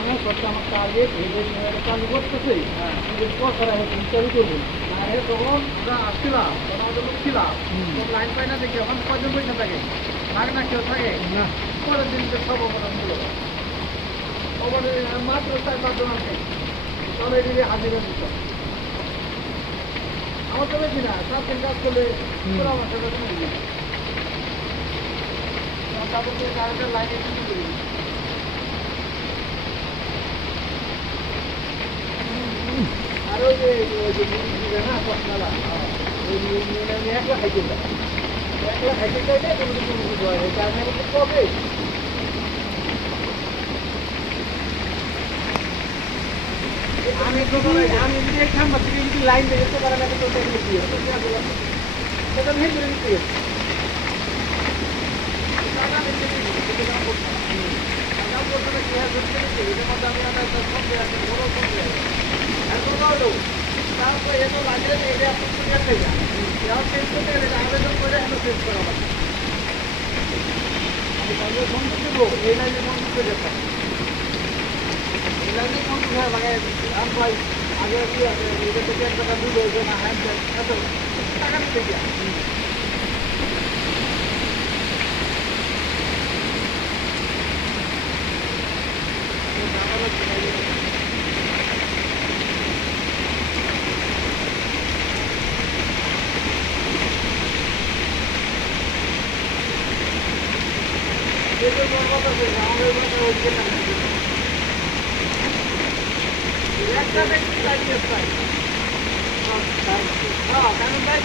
আমি সত্যি আমার টার্গেট এই যে চালু করতেছে এদের পর করা হচ্ছে চালু করবো আরে তখন আমরা আসছিলাম তখন আমাদের লোক ছিলাম তো লাইন পাই না দেখি এখন কয়জন পয়সা থাকে থাকে না কেউ থাকে না পরের দিন তো সব অবদান ছিল মাত্র 4-5 জন আছে তাহলে এদিকে হাজিরা দিত আমার তো বেশি না 4 দিন কাজ করলে পুরো আমার সাথে নিয়ে যায় তারপর থেকে কারেন্টের লাইনে কিছু করি আর ওই যে দিবে না কষ্টলা ওই নিয়ে একলা খাইতে যায় একলা খাইতে চাইলে কোনো কিছু হয় এই কারণে কিন্তু কবে আমি যদি এই খাম্বার থেকে যদি লাইন দিয়ে যেতে পারেন আমি তো দেখে দিয়ে সেটা ভেঙে করে নিতে গেছে তারপরে এত লাগলে এটা আপনি আবেদন করে এত শেষ করা হবে আমি বন্ধ দেবো এই লাইনে বন্ধ করে যেতাম এই লাইনে বন্ধ করে লাগাই আর ভাই আগে কি আছে এটা থেকে এক টাকা দুধ হয়েছে না হ্যান্ড এত টাকা নিতে গিয়া একটা ব্যক্তি লাগিয়ে পাই হ্যাঁ কারণ তাই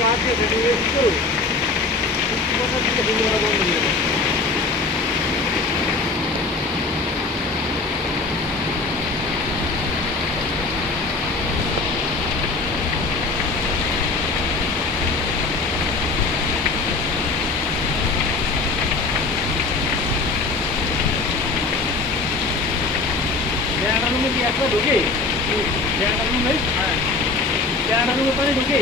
মাঠে বেরিয়ে একটু কথা থেকে বন্ধ করে রুমে কি একটা ঢুকে রুমে রুমে পানি ঢুকে